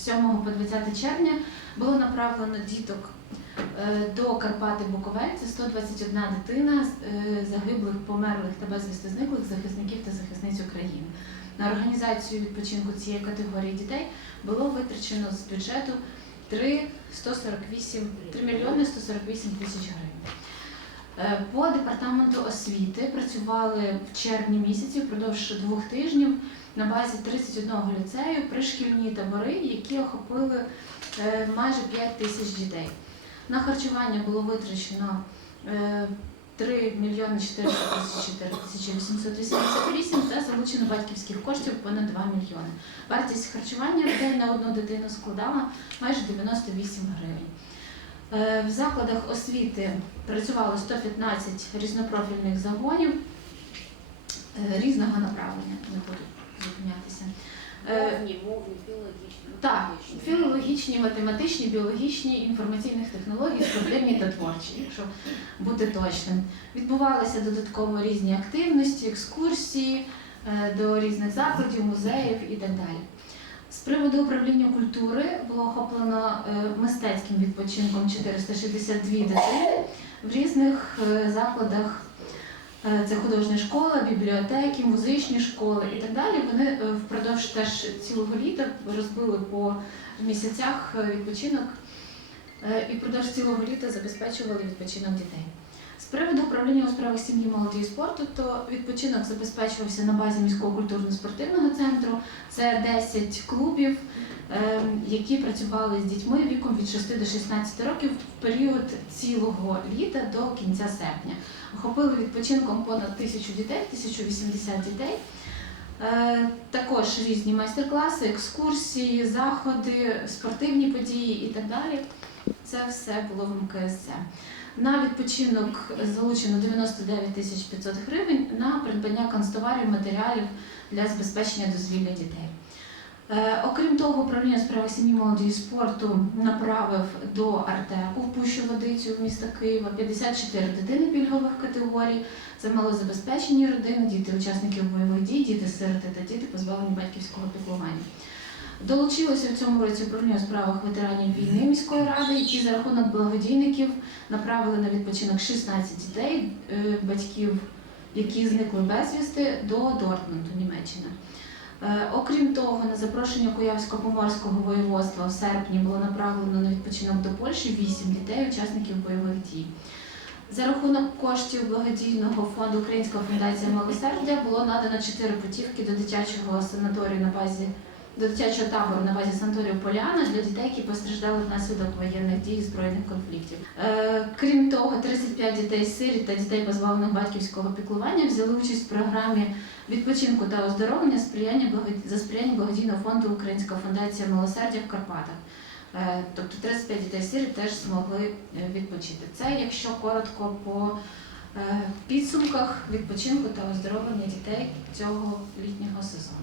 з 7 по 20 червня було направлено діток е, до Карпати Буковель. Це 121 дитина е, загиблих, померлих та безвісти зниклих захисників та захисниць України. На організацію відпочинку цієї категорії дітей було витрачено з бюджету 3, 148, 3 мільйони 148 тисяч гривень. Е, По департаменту освіти працювали в червні місяці впродовж двох тижнів на базі 31 ліцею пришкільні табори, які охопили е, майже 5 тисяч дітей. На харчування було витрачено е, 3 мільйони 434 тисячі 888 та залучено батьківських коштів понад 2 мільйони. Вартість харчування людей на одну дитину складала майже 98 гривень. Е, В закладах освіти працювало 115 різнопрофільних загонів е, різного направлення, не буду зупинятися. Е, Мовні, мовні, біологічні. Так, філологічні, математичні, біологічні, інформаційних технологій, спортивні та творчі, якщо бути точним. Відбувалися додатково різні активності, екскурсії до різних закладів, музеїв і так далі. З приводу управління культури було охоплено е, мистецьким відпочинком 462 дитини в різних е, закладах. Е, Це художня школа, бібліотеки, музичні школи і так далі. Вони впродовж теж цілого літа розбили по місяцях відпочинок і впродовж цілого літа забезпечували відпочинок дітей. З приводу управління у справах сім'ї, молоді і спорту, то відпочинок забезпечувався на базі міського культурно-спортивного центру. Це 10 клубів, е, які працювали з дітьми віком від 6 до 16 років в період цілого літа до кінця серпня. Охопили відпочинком понад тисячу дітей, 1080 дітей. Е, Також різні майстер-класи, екскурсії, заходи, спортивні події і так далі. Це все було в МКСЦ. На відпочинок залучено 99 тисяч 500 гривень на придбання канцтоварів, матеріалів для забезпечення дозвілля дітей. Е, Окрім того, управління справи сім'ї, молоді і спорту направив до Артеку в Пущу Водицю міста Києва 54 дитини пільгових категорій. Це малозабезпечені родини, діти учасників бойових дій, діти сироти та діти позбавлені батьківського піклування. Долучилося в цьому році управління у справах ветеранів війни міської ради, які за рахунок благодійників направили на відпочинок 16 дітей, е, батьків, які зникли безвісти, до Дортмунду, Німеччина. Е, Окрім того, на запрошення Куявсько-Поморського воєводства в серпні було направлено на відпочинок до Польщі 8 дітей, учасників бойових дій. За рахунок коштів благодійного фонду Українська фундація милосердя було надано 4 путівки до дитячого санаторію на базі до дитячого табору на базі санаторію Поляна для дітей, які постраждали внаслідок воєнних дій і збройних конфліктів. Е, крім того, 35 дітей сиріт та дітей позбавлених батьківського піклування взяли участь в програмі відпочинку та оздоровлення сприяння за сприяння благодійного фонду Українська фундація милосердя в Карпатах. Е, Тобто 35 дітей сиріт теж змогли е, відпочити. Це якщо коротко по е, підсумках відпочинку та оздоровлення дітей цього літнього сезону.